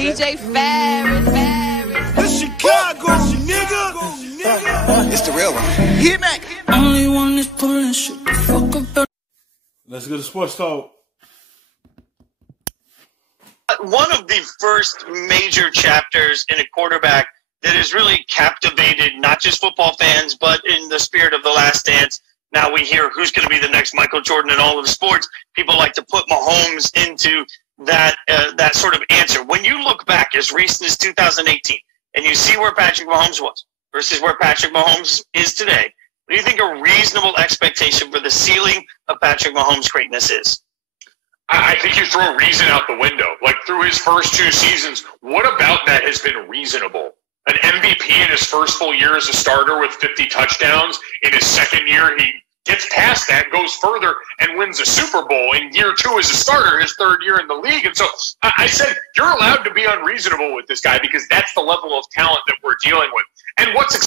DJ Ferris. The Chicago nigga. It's the real one. Hit Mac. Only one is pulling shit. Fuck about. Let's get to sports talk. One of the first major chapters in a quarterback that has really captivated not just football fans, but in the spirit of The Last Dance. Now we hear who's going to be the next Michael Jordan in all of sports. People like to put Mahomes into that sort of answer. When you look back as recent as 2018 and you see where Patrick Mahomes was versus where Patrick Mahomes is today, what do you think a reasonable expectation for the ceiling of Patrick Mahomes' greatness is? I think you throw reason out the window. Like through his first 2 seasons, what about that has been reasonable? An MVP in his first full year as a starter with 50 touchdowns. In his second year, he gets past that, goes further, and wins a Super Bowl. In year 2 as a starter, his 3rd year in the league. And so I said, you're allowed to be unreasonable with this guy because that's the level of talent that we're dealing with. And what's...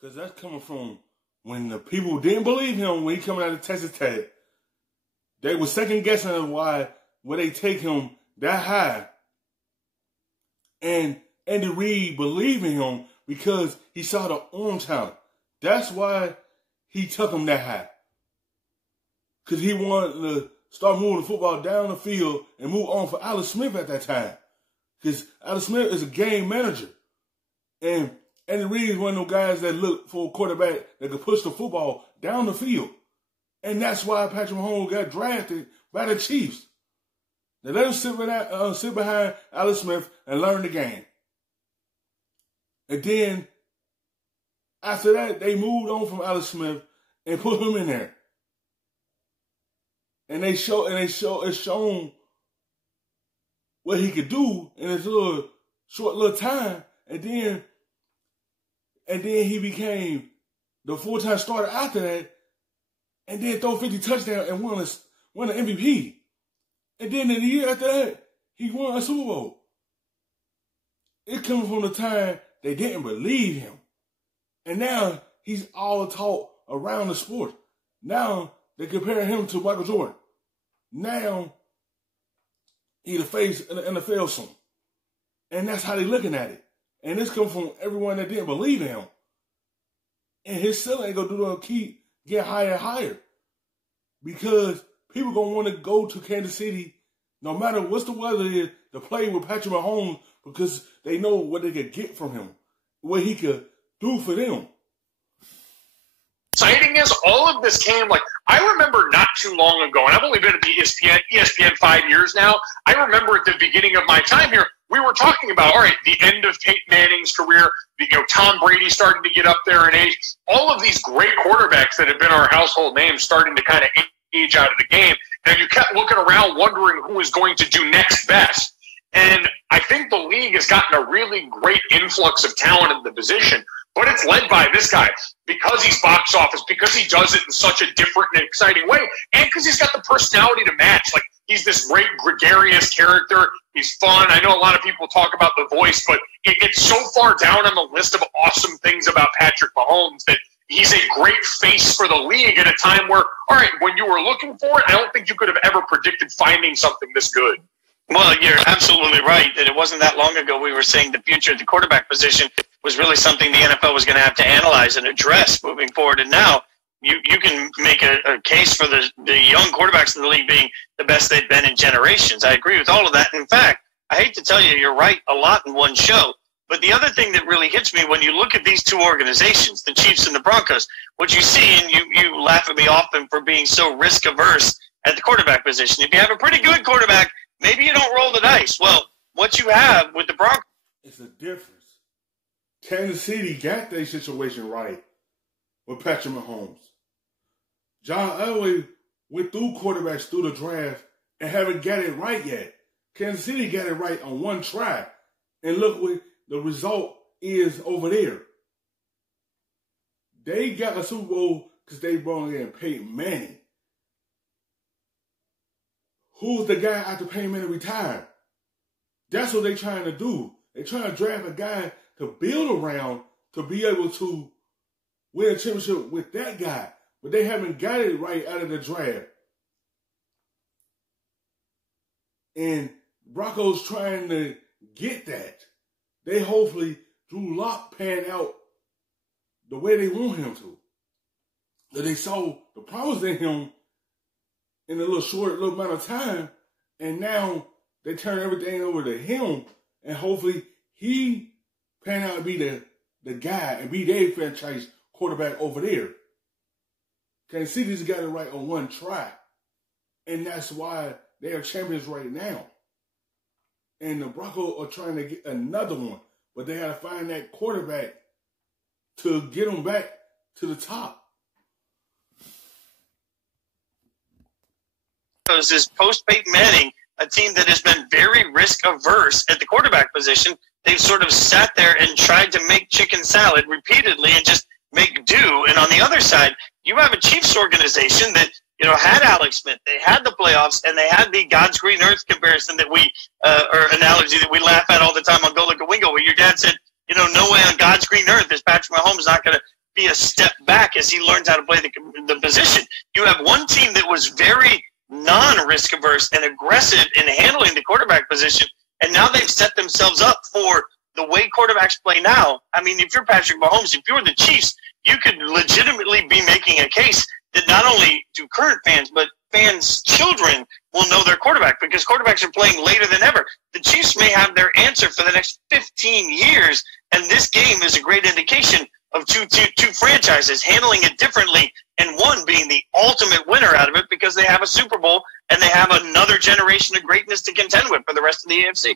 Because that's coming from when the people didn't believe him when he coming out of Texas Tech. They were second-guessing why would they take him that high. And Andy Reid believed in him because he saw the arm talent. That's why he took him that high. Because he wanted to start moving the football down the field and move on for Alex Smith at that time. Because Alex Smith is a game manager. And Andy Reid is one of those guys that look for a quarterback that could push the football down the field. And that's why Patrick Mahomes got drafted by the Chiefs. They let him sit behind Alex Smith and learn the game. And then, after that, they moved on from Alex Smith and put him in there. And it's shown what he could do in his short time. And then he became the full-time starter after that. And then throw 50 touchdowns and won an MVP. And then in the year after that, he won a Super Bowl. It comes from the time they didn't believe him. And now he's all talk around the sport. Now they compare him to Michael Jordan. Now he's the face in the NFL soon. And that's how they're looking at it. And this comes from everyone that didn't believe in him. And his ceiling ain't going to do no get higher and higher. Because people going to want to go to Kansas City, no matter what's the weather is, to play with Patrick Mahomes because they know what they could get from him, what he could do for them. Exciting is all of this came, like, I remember not too long ago, and I've only been at the ESPN 5 years now. I remember at the beginning of my time here, we were talking about, all right, the end of Peyton Manning's career, Tom Brady starting to get up there in age, all of these great quarterbacks that have been our household names starting to kind of age out of the game. And you kept looking around wondering who was going to do next best. And I think the league has gotten a really great influx of talent in the position, but it's led by this guy because he's box office, because he does it in such a different and exciting way, and because he's got the personality to match. Like, he's this great gregarious character. He's fun. I know a lot of people talk about the voice, but it's so far down on the list of awesome things about Patrick Mahomes that he's a great face for the league at a time where, all right, when you were looking for it, I don't think you could have ever predicted finding something this good. Well, you're absolutely right that it wasn't that long ago we were saying the future of the quarterback position was really something the NFL was going to have to analyze and address moving forward. And now you can make a case for the young quarterbacks in the league being the best they've been in generations. I agree with all of that. In fact, I hate to tell you, you're right a lot in one show. But the other thing that really hits me when you look at these two organizations, the Chiefs and the Broncos, what you see, and you laugh at me often for being so risk-averse at the quarterback position. If you have a pretty good quarterback, maybe you don't roll the dice. Well, what you have with the Broncos... It's a difference. Kansas City got their situation right with Patrick Mahomes. John Elway went through quarterbacks through the draft and haven't got it right yet. Kansas City got it right on one try. And look what the result is over there. They got a Super Bowl because they brought in Peyton Manning. Who's the guy after Peyton Manning retired? That's what they're trying to do. They're trying to draft a guy to build around to be able to win a championship with that guy. But they haven't got it right out of the draft. And Broncos trying to get that. They hopefully Drew Lock pan out the way they want him to. That they saw the promise in him in a little amount of time, and now they turn everything over to him, and hopefully he pan out to be the guy and be their franchise quarterback over there. Kansas City's got it right on one try, and that's why they are champions right now. And the Broncos are trying to get another one, but they got to find that quarterback to get them back to the top. Is post-Peyton Manning, a team that has been very risk-averse at the quarterback position. They've sort of sat there and tried to make chicken salad repeatedly and just make do. And on the other side, you have a Chiefs organization that, had Alex Smith. They had the playoffs, and they had the God's green earth comparison that or analogy that we laugh at all the time on Go Look a Wingo, where your dad said, no way on God's green earth is Patrick Mahomes not going to be a step back as he learns how to play the position. You have one team that was very non-risk averse and aggressive in handling the quarterback position, and now they've set themselves up for the way quarterbacks play now. I mean, if you're Patrick Mahomes, if you're the Chiefs, you could legitimately be making a case that not only do current fans, but fans' children will know their quarterback, because quarterbacks are playing later than ever. The Chiefs may have their answer for the next 15 years, and this game is a great indication of two franchises handling it differently, and one being the ultimate winner out of it because they have a Super Bowl and they have another generation of greatness to contend with for the rest of the AFC.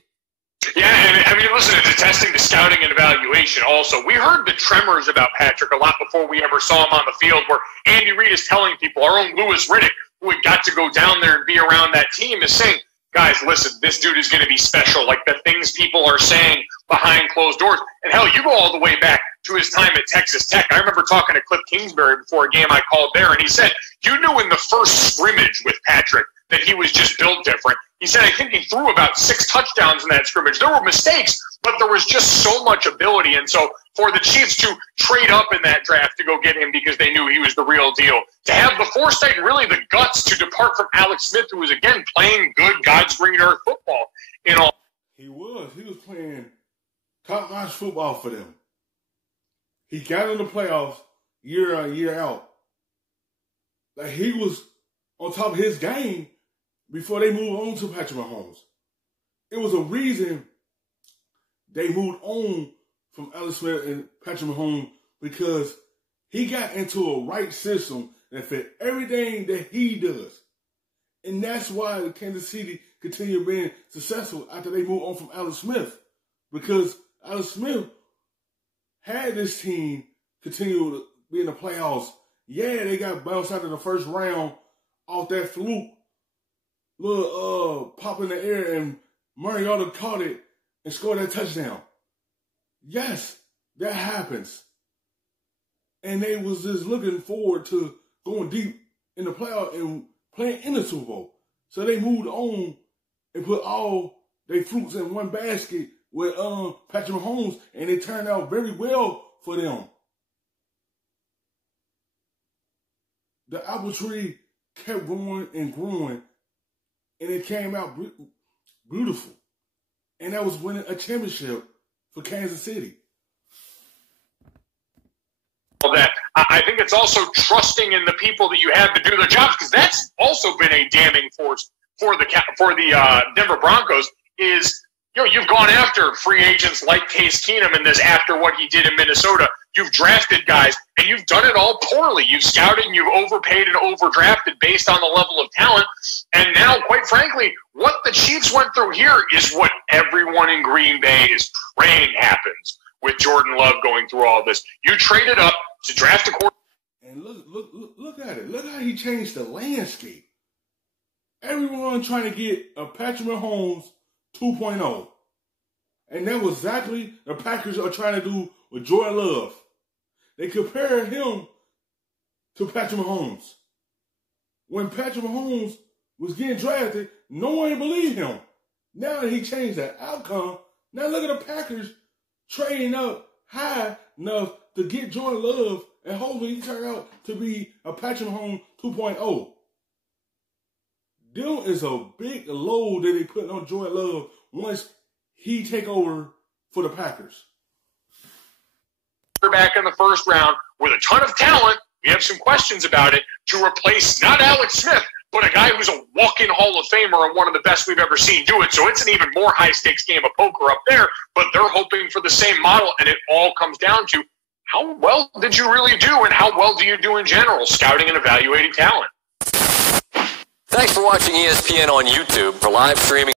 Yeah, and listen, it's attesting to scouting and evaluation also. We heard the tremors about Patrick a lot before we ever saw him on the field, where Andy Reid is telling people, our own Louis Riddick, who had got to go down there and be around that team, is saying, guys, listen, this dude is going to be special. Like the things people are saying behind closed doors. And hell, you go all the way back to his time at Texas Tech. I remember talking to Cliff Kingsbury before a game I called there, and he said, you knew in the first scrimmage with Patrick that he was just built different. He said, I think he threw about 6 touchdowns in that scrimmage. There were mistakes, but there was just so much ability. And so for the Chiefs to trade up in that draft to go get him because they knew he was the real deal, to have the foresight and really the guts to depart from Alex Smith, who was, again, playing good God's green earth football. He was playing top-notch football for them. He got in the playoffs year in, year out. Like, he was on top of his game before they moved on to Patrick Mahomes. It was a reason they moved on from Alex Smith and Patrick Mahomes, because he got into a right system that fit everything that he does. And that's why Kansas City continued being successful after they moved on from Alex Smith. Because Alex Smith had this team continue to be in the playoffs. Yeah, they got bounced out in the first round off that fluke. Little pop in the air, and Mariota caught it and scored that touchdown. Yes, that happens. And they was just looking forward to going deep in the playoff and playing in the Super Bowl. So they moved on and put all their fruits in one basket with Patrick Mahomes, and it turned out very well for them. The apple tree kept growing and growing, and it came out beautiful. And that was winning a championship for Kansas City. Well, that I think it's also trusting in the people that you have to do their jobs, because that's also been a damning force for the Denver Broncos. Is you've gone after free agents like Case Keenum in this after what he did in Minnesota. You've drafted guys, and you've done it all poorly. You've scouted, and you've overpaid and overdrafted based on the level of talent. And now, quite frankly, what the Chiefs went through here is what everyone in Green Bay is praying happens with Jordan Love going through all this. You traded up to draft a quarterback. And look at it. Look how he changed the landscape. Everyone trying to get a Patrick Mahomes 2.0. And that was exactly the Packers are trying to do with Jordan Love. They compared him to Patrick Mahomes. When Patrick Mahomes was getting drafted, no one believed him. Now that he changed that outcome, now look at the Packers trading up high enough to get Jordan Love, and hopefully he turned out to be a Patrick Mahomes 2.0. Them is a big load that they put on Jordan Love once he take over for the Packers? Back in the first round with a ton of talent. We have some questions about it to replace not Alex Smith, but a guy who's a walk-in Hall of Famer and one of the best we've ever seen do it. So it's an even more high-stakes game of poker up there, but they're hoping for the same model, and it all comes down to how well did you really do and how well do you do in general, scouting and evaluating talent. Thanks for watching ESPN on YouTube. For live streaming